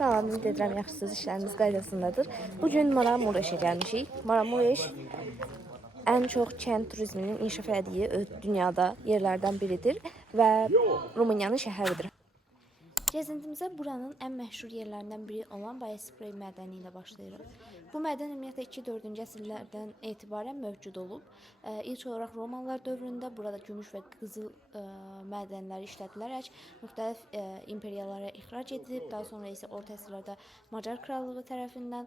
Salam, ümid edirəm yaxşısınız, işləriniz qaydasındadır. Bugün Maramureşə gəlmişik. Maramureş ən çox kənd turizminin inkişaf etdiyi dünyada yerlərdən biridir və Rumıniyanın şəhəridir. Gəzintimizə buranın ən məşhur yerlərindən biri olan mədəni ilə başlayırıq. Bu mədəni ümumiyyətlə 2-4-cü əsrlərdən etibarən mövcud olub. İlk olaraq Romalılar dövründə burada gümüş və qızıl mədənləri işlədilərək müxtəlif imperiyalara ixrac edilib. Daha sonra isə orta əsrlərdə Macar krallığı tərəfindən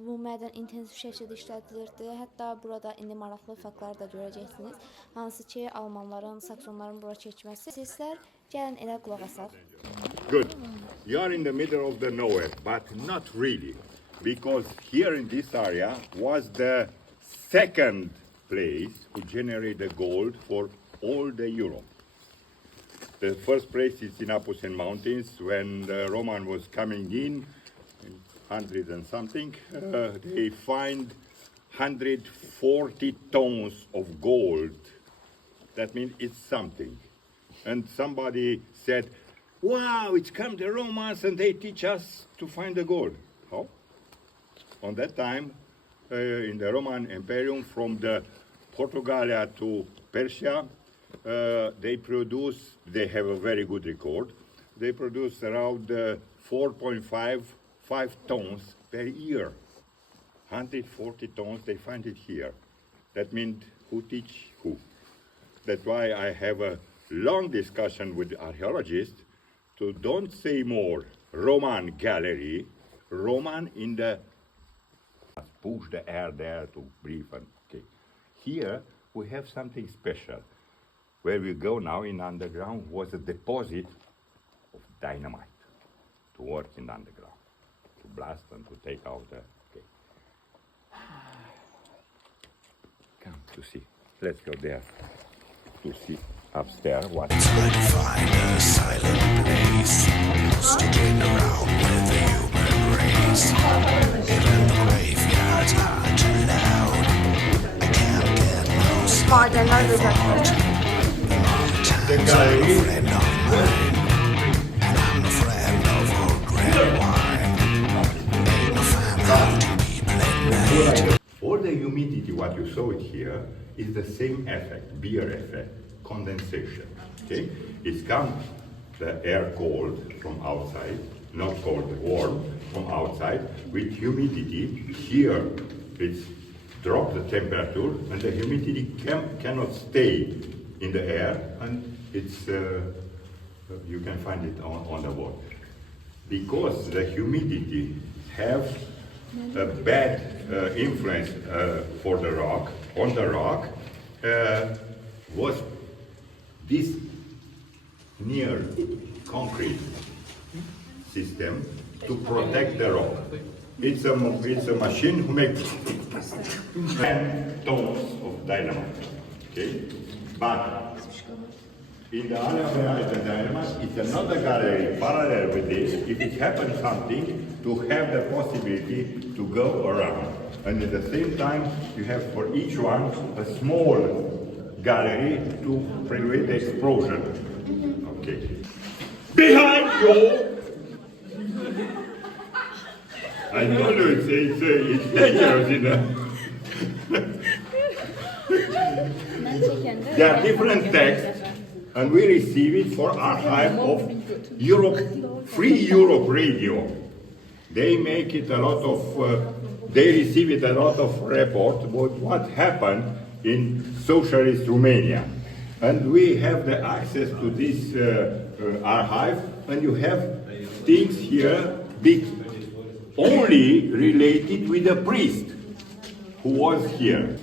bu mədən intensiv şəkildə işlədilirdi. Hətta burada indi maraqlı faktlar da görəcəksiniz. Hansı ki, Almanların, Saksonların bura keçməsi. Sizlər gəlin elə qulaq asaq. Good. You are in the middle of the nowhere, but not really, because here in this area was the second place to generate the gold for all the Europe. The first place is in Avropanın mountains. When the Roman was coming in 100 and something, they find 140 tons of gold. That means it's something. And somebody said, wow, it's come the Romans and they teach us to find the gold. How? On that time, in the Roman Imperium, from the Portugalia to Persia, they have a very good record. They produce around 4.5 tons per year. 140 tons, they find it here. That means who teach who. That's why I have a long discussion with archaeologists to don't say more Roman gallery, Roman in the push the air there to breathe. And, okay. Here we have something special. Where we go now in underground was a deposit of dynamite to work in underground, to blast and to take out the. Okay. Come to see. Let's go there to see upstairs what. Try to find a silent place, sticking around with the human race. Even the graveyard's not too loud. I can't get no sleep. Madenler ve The gallery. I'm a friend of mine, and I'm a friend of old red wine. Ain't no fan how to be blended. All the humidity, what you saw it here, is the same effect, beer effect, condensation. Okay, it's come the air cold from outside, not cold, warm from outside, with humidity. Here, it's drop the temperature, and the humidity cannot stay in the air, and it's you can find it on the wall. Because the humidity have a bad influence for the rock. On the rock was this near concrete system to protect the rock. It's a machine who makes 10 tons of dynamite. Okay, but in the area where the dynamite, it's another gallery parallel with this. If it happens something, to have the possibility to go around. And at the same time, you have for each one a small gallery to prevent the explosion. Okay. Behind you! I know it's dangerous, you know. There are different texts, and we receive it for archive of Europe, Free Europe Radio. They make it a lot of, they receive it a lot of report about what happened in socialist Romania. And we have the access to this archive, and you have things here big, only related with the priest who was here.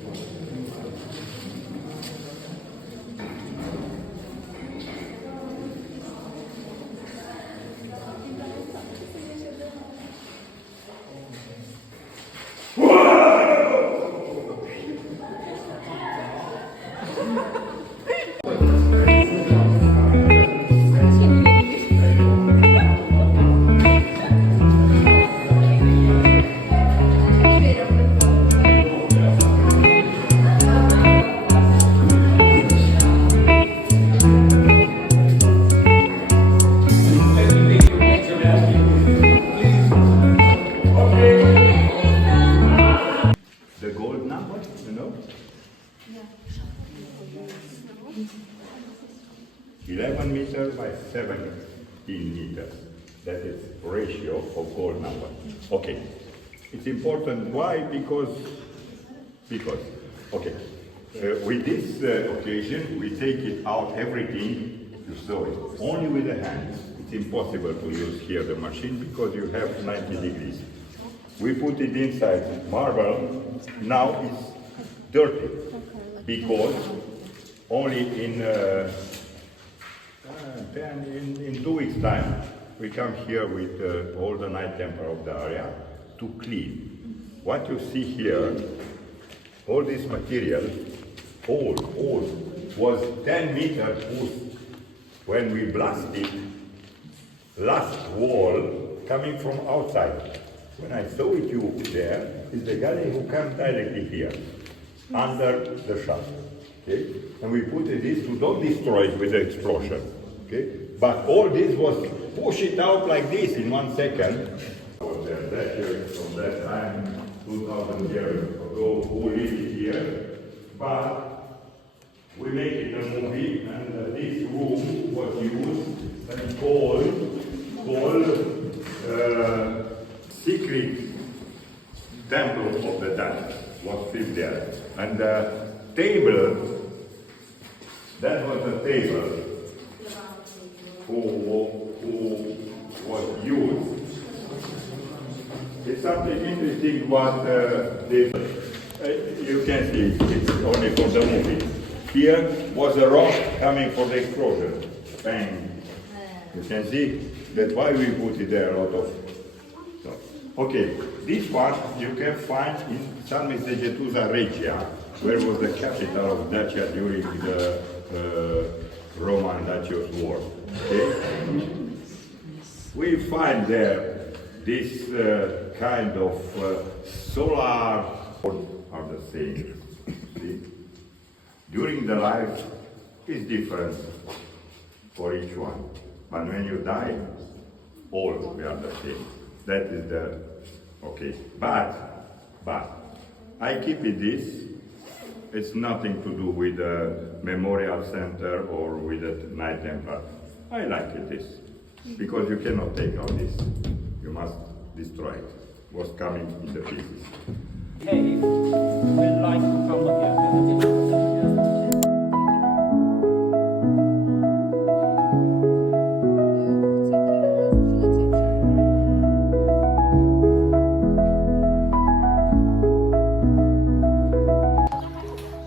7 meters by 17 meters. That is ratio of gold number. Okay. It's important. Why? Because okay. With this occasion, we take it out everything. You saw it only with the hands. It's impossible to use here the machine because you have 90 degrees. We put it inside marble. Now it's dirty because only in 2 weeks time we come here with all the night temper of the area to clean. What you see here, all this material, all was 10 meters boost when we blasted last wall coming from outside. When I saw it you there, is the guy who comes directly here, under the shaft. Okay? And we put this to don't destroy it with the explosion. Okay? But all this was push it out like this in 1 second. From that time, 2,000 years ago, who lived here, but we make it a movie, and this room was used and called secret temple of the Dutch was filmed there. And the table, that was the table who was used. It's something interesting what you can see, it's only for the movie. Here was a rock coming for the explosion. Bang. You can see that's why we put it there a lot of. So, okay, this one you can find in San Misegetusa Regia, where was the capital of Dacia during the Roman Dacian War. Okay? We find there this kind of solar are the same. See? During the life is different for each one, but when you die, all we are the same. That is the okay. But I keep it this. It's nothing to do with the memorial center or with the night temple. I like it this because you cannot take out this. You must destroy it. Was coming in the pieces. Hey, we'd like to come again.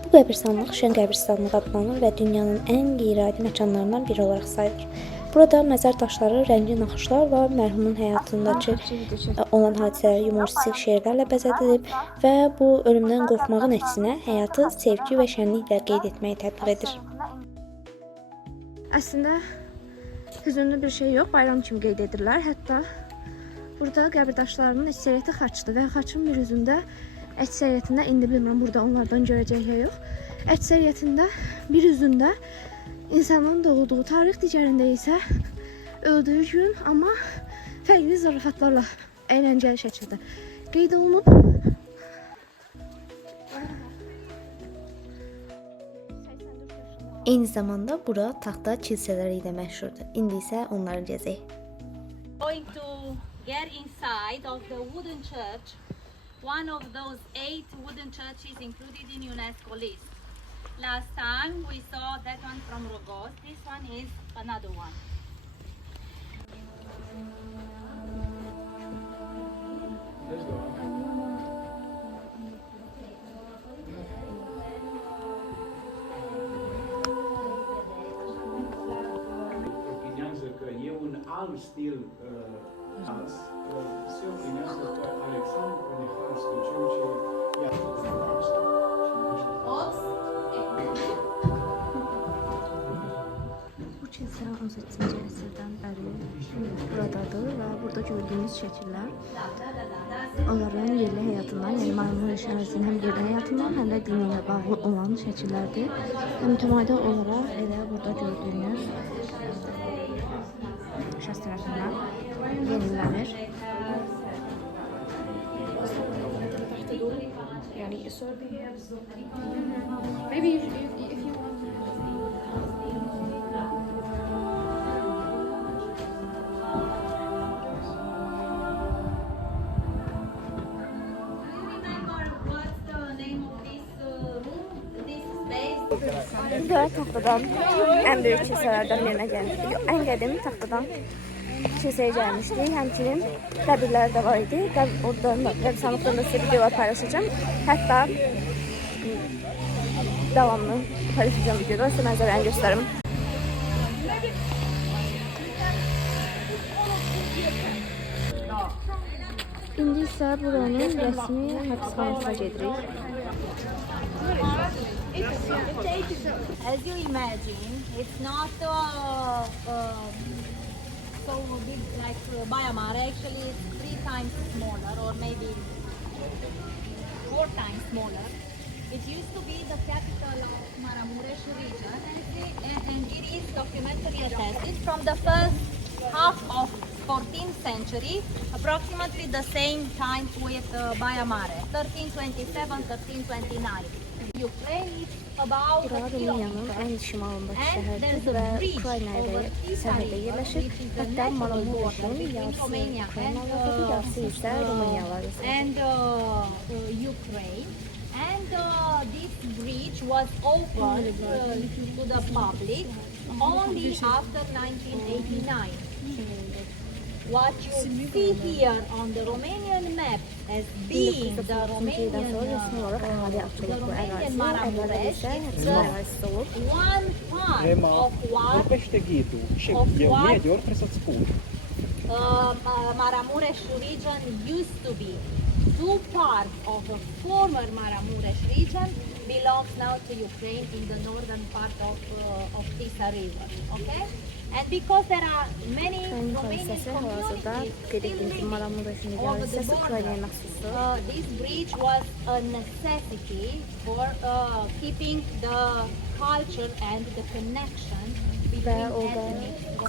Bu qəbirstanlıq Şən qəbirstanlığı adlanır və dünyanın ən qeyri-adi məkanlarından biri olaraq sayılır. Burada məzar daşları, rəngli naxışlar və mərhumun həyatındakı olan hadisələri yumoristik şeirlərlə bəzədilib və bu ölümdən qorxmağın əksinə həyatı sevgi və şənliklə qeyd etməyi təbliğ edir. Əslində hüzünlü bir şey yox, bayram kimi qeyd edirlər. Hətta burada qəbir daşlarının əksəriyyəti xaçdır və xaçın bir üzündə əksəriyyətində, indi bilmirəm burada onlardan görəcək ya yox, əksəriyyətində bir üzündə insanın doğulduğu tarix, digərində isə öldüyü gün, amma fərqli zarafatlarla əyləncəli şəkildə qeyd olunub. Eyni zamanda bura taxta kilsələri ilə məşhurdur. İndi isə onları gəzək. Going to get inside of the wooden church, one of those 8 wooden churches included in UNESCO list. Last time we saw that one from Rogos. This one is another one. Opinează că e un alt stil se opinează că Alexandru Oniharski, cel ce i-a făcut Bu kilsə 18-ci əsrdən bəri buradadır və burada gördüyünüz şəkillər onların yerli həyatından, yəni Maramures ərazisinin həm yerli həyatından, həm də dini ilə bağlı olan şəkillərdir. Və mütəmadi olaraq elə burada gördüyünüz şəxs tərəfindən yenilənir. Yəni maybe if you want Burada taxtadan ən böyük kilsələrdən birinə gəlmişdik. Ən qədim taxtadan kilsəyə gəlmişdik. Həmçinin qəbirlər də var idi. Oradan da qəbirstanlıqdan da sizə videolar paylaşacağım. Hətta davamlı paylaşacağım videoda. Sizə mənzərəni göstərim. İndi isə buranın rəsmi həbsxanasına gedirik. As you imagine, it's not so big like Myanmar. Actually, it's 3 times smaller, or maybe 4 times smaller. It used to be the capital of Maramures region, and it is documentally attested from the first half of 14th century, approximately the same time with Myanmar, 1327-1329. Ukraine is about Bura Rumıniyanın ən şimalındakı şəhərdir və Ukrayna ilə sərhəddə yerləşir. Hətta Maramuresin yarısı Ukraynalıdır, yarısı isə Rumıniyalıdır. And Ukraine. And this bridge was opened to the public only after 1989. What you see here on the Romanian map as being the Romanian Maramures is just one part of what Maramures region used to be. 2 parts of the former Maramures region belongs now to Ukraine in the northern part of Tisa River. Okay? And because there are many Romanian communities still living over the border, this bridge was a necessity for keeping the culture and the connection Və orada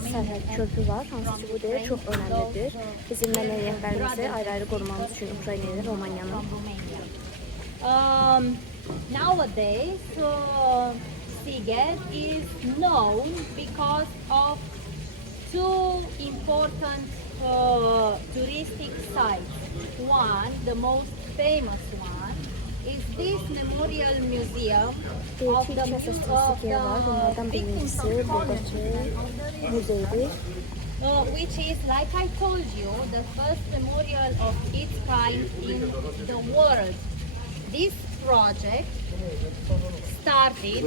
sərhəd körpü var, hansı ki bu deyil, çox önəmlidir. Bizim mədəniyyətlərimizi ayrı-ayrı qorumamız üçün Ukrayna ilə Romaniyanın. Nowadays, Sighet is known because of 2 important touristic sites. One, the most famous one, is this memorial museum of the victims of conflict, which is, like I told you, the first memorial of its kind in the world. This project started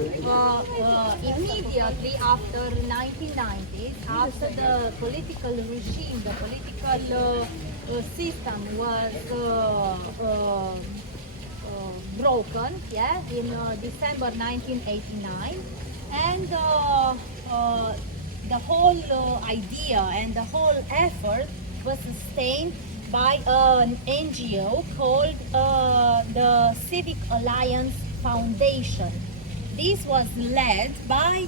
immediately after 1990s, after the political regime, the political system was broken, in December 1989, and the whole idea and the whole effort was sustained by an NGO called the Civic Alliance Foundation. This was led by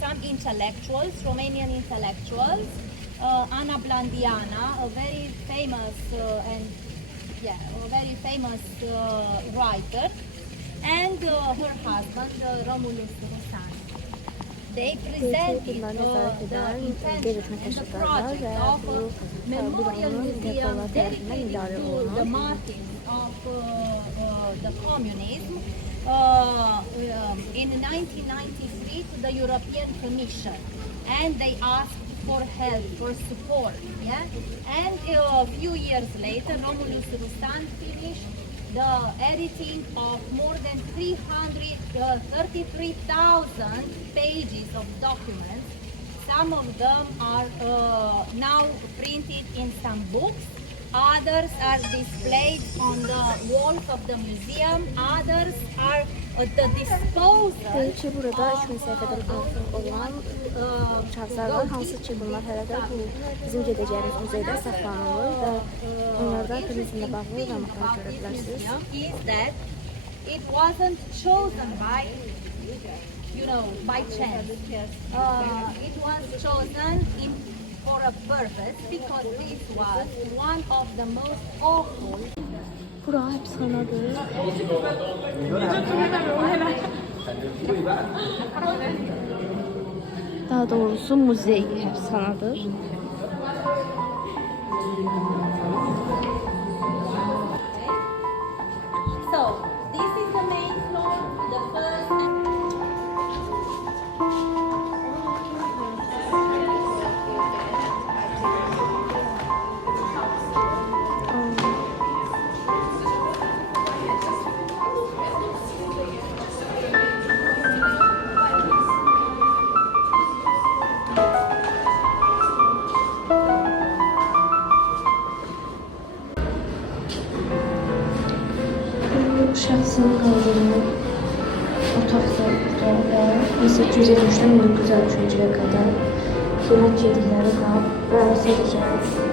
some intellectuals, Romanian intellectuals, Ana Blandiana, a very famous writer, and her husband, Romulus Rusan. They presented the intention and the project of a memorial museum dedicated to the martyrs of the communism in 1993 to the European Commission, and they asked for help, for support, and a few years later, Romulus Rusan finished the editing of more than 333,000 pages of documents. Some of them are now printed in some books, others are displayed on the walls of the museum, others are at the disposal Deyir ki, burada 3000 səhifədən artıq olan kağızlar var, hansı ki bunlar hələ də bu bizim gedəcəyimiz muzeydə saxlanılır və onlardan turizmlə bağlı məlumatlar görə bilərsiniz. Is that it wasn't chosen by chance. It was chosen for a purpose because this was one of the most awful. Bura həbsxanadır. Daha doğrusu muzey həbsxanadır. So this is the main floor. Şəxsin qaldırma otaqda burada və 1873-dən 1963-cüyə qədər yemək yedikləri qab və sadəcə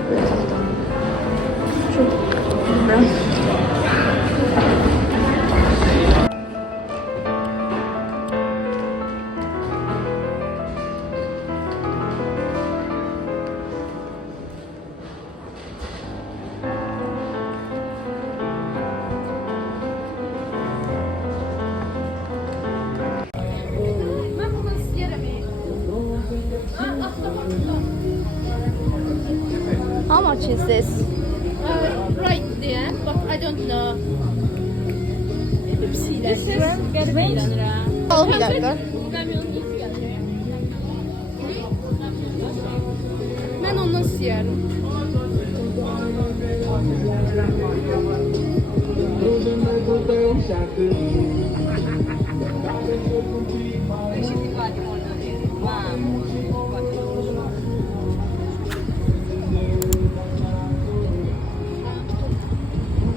bu otaqdan. Çox bilmirəm. How much is this? Right there, but I don't know. This is Al bir dakika. Ben ondan istiyorum.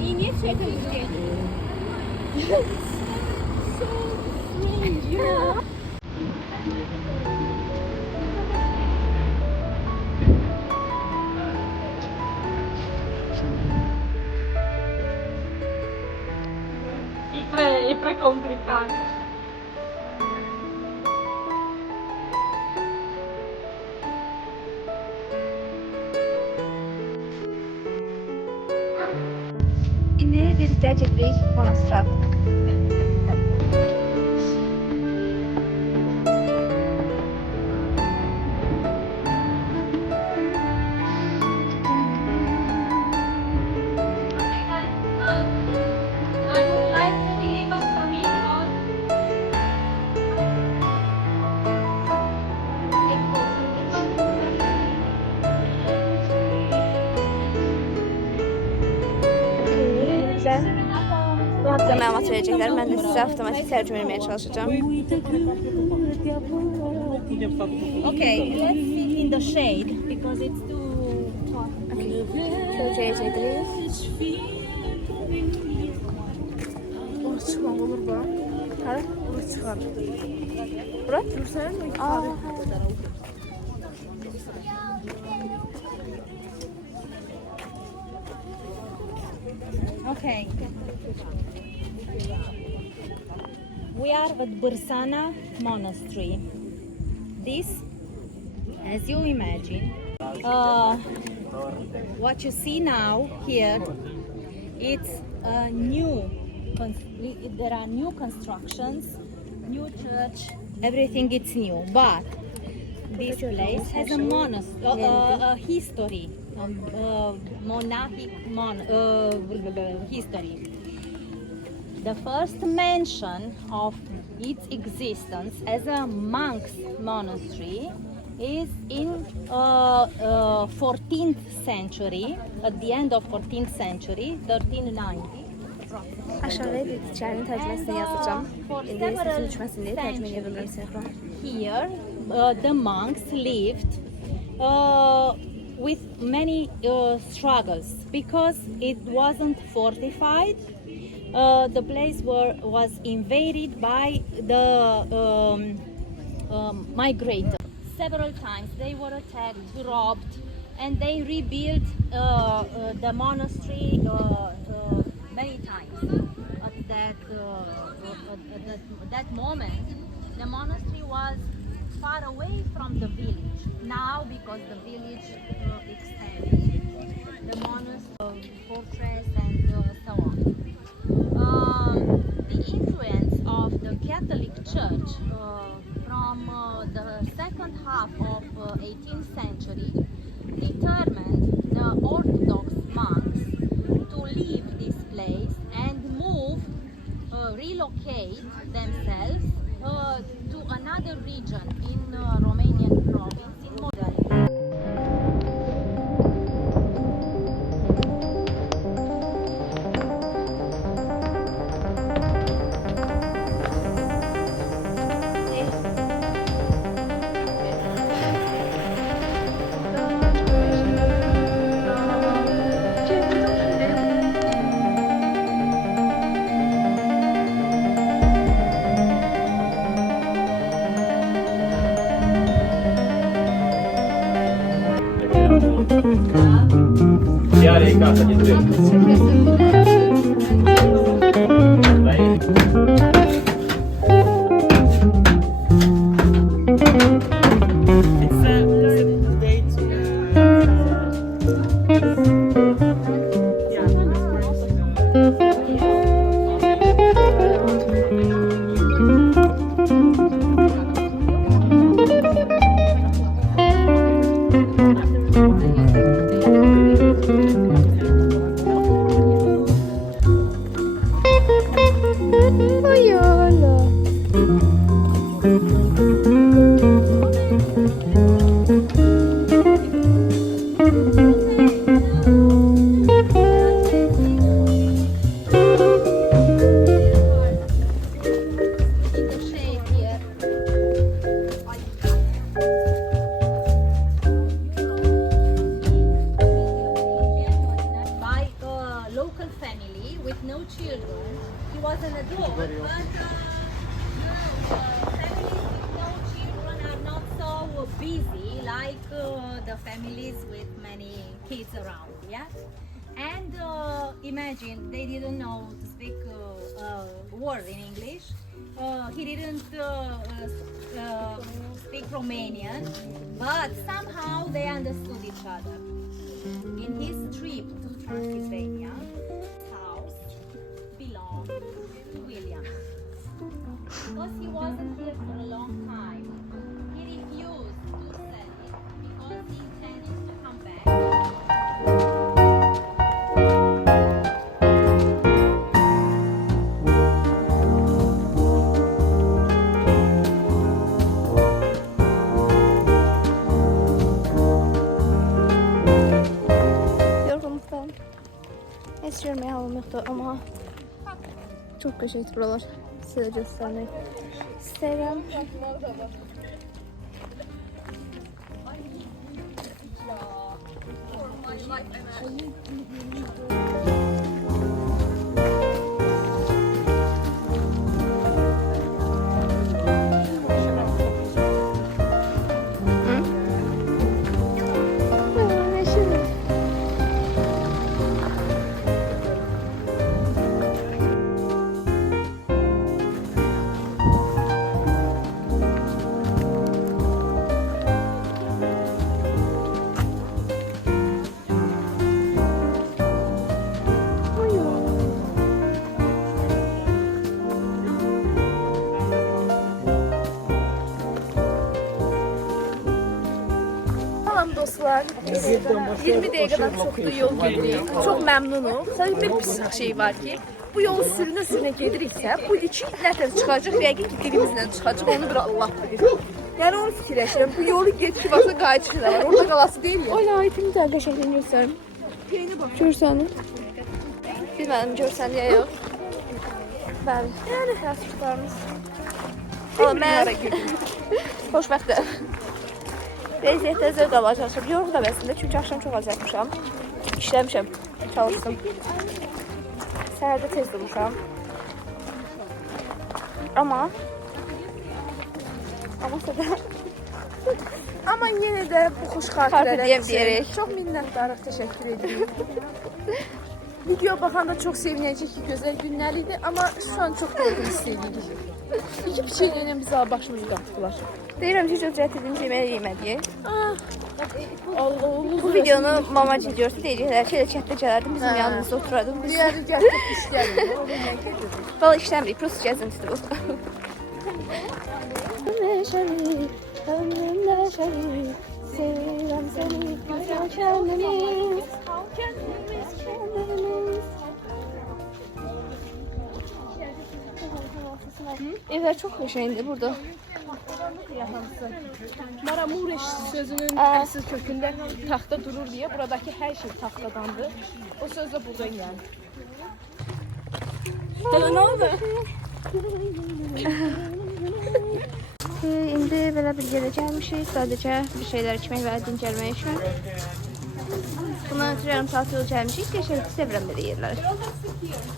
İyi niye çekiyorsun? È complicato. İndi birlikdə gedirik monastra. Bu haqqda məlumat verəcəklər. Mən də sizə avtomatik tərcümə etməyə çalışacağım. Okay, let's sit in the shade because it's too hot. Kölgəyə gedirik. Orası çıxmaq olur bu. Hara? Orası çıxar. Bura? Görsən mi? Aa, Okay. We are at Bârsana Monastery. This, as you imagine, what you see now here, it's a new. There are new constructions, new church, everything is new. But this place has a history. Monastic history. The first mention of its existence as a monk's monastery is in 14th century, at the end of 14th century, 1390. aşağıya bir içərinin tərcüməsini yazacağım. İndi səsin düşməsin deyə tərcümə edə bilmirəm sinxron. Here, the monks lived with many struggles because it wasn't fortified. The place was invaded by the migrators. Several times they were attacked, robbed, and they rebuilt the monastery many times. At that moment, the monastery was far away from the village. Now, because the village extended, the monastery, fortress, and so on. The influence of the Catholic Church from the second half of 18th century determined the Orthodox monks to leave this place and relocate themselves to another region in Romanian province in modern. The families with many kids around, yeah. And imagine they didn't know to speak word in English. He didn't speak Romanian, but somehow they understood each other. In his trip to Transylvania, his house belonged to William. Because he wasn't here for a long time, he refused to sell it because he intended to come back. Yorgunluktan hiç görmeye halim yoktu ama çok güzeldi buralar. Size göstermek isterim. Dostlar, 20 dəqiqədən çoxdur yol gedirik. Çox məmnunum. Sadəcə bir pis şey var ki, bu yolu sürünə gediriksə, bu iki nətər çıxacaq, yəqin ki, dilimizlə çıxacaq, onu bir Allah bilir. Yəni onu fikirləşirəm, bu yolu getki varsa qayıtışıq da var, orada qalası deyil ya. Ola, aytımı da qəşəngini göstərim. Görsəni. Bilmədim, görsəni ya yox. Bəli, yəni təəssüflərimiz. Mən xoşbəxtəm. Vəziyyətdə zövq alacaqım. Yorğun da bəsində, çünki axşam çox az yatmışam. İşləmişəm, çalışdım. Səhərdə tez durmuşam. Amma yenə də bu xoş xatirələr üçün çox minnətdarıq, təşəkkür edirik. Video baxanda çox sevinəcək ki, gözəl günlər idi, amma şu an çox yorğun hiss edirik. İki piçəyləylə bizi başımızı qatdılar. Deyirəm ki, çox cəhət edince yeməyi yemədiyik. Bu videonu mama çekiyorsa deyəcəklər ki, elə çətdə gələrdim, bizim yanımızda oturardım. Dünyada gəldik işləmirik. Valla işləmirik, prosto gəzintidir bu. Ömrümdə şərik, sevirəm səni, güzel kəndimiz, kəndimiz. Evler çok hoşaydı burada. Maramures sözünün əsl kökündə taxta durur deyə buradakı hər şey taxtadandır. O söz də buradan gəlir. Hələ nə oldu? İndi belə bir yerə gəlmişik. Sadəcə bir şeylər içmək və dincəlmək üçün. Bundan ötürü yarım saat yol gəlmişik. Qəşəng sevirəm belə yerləri.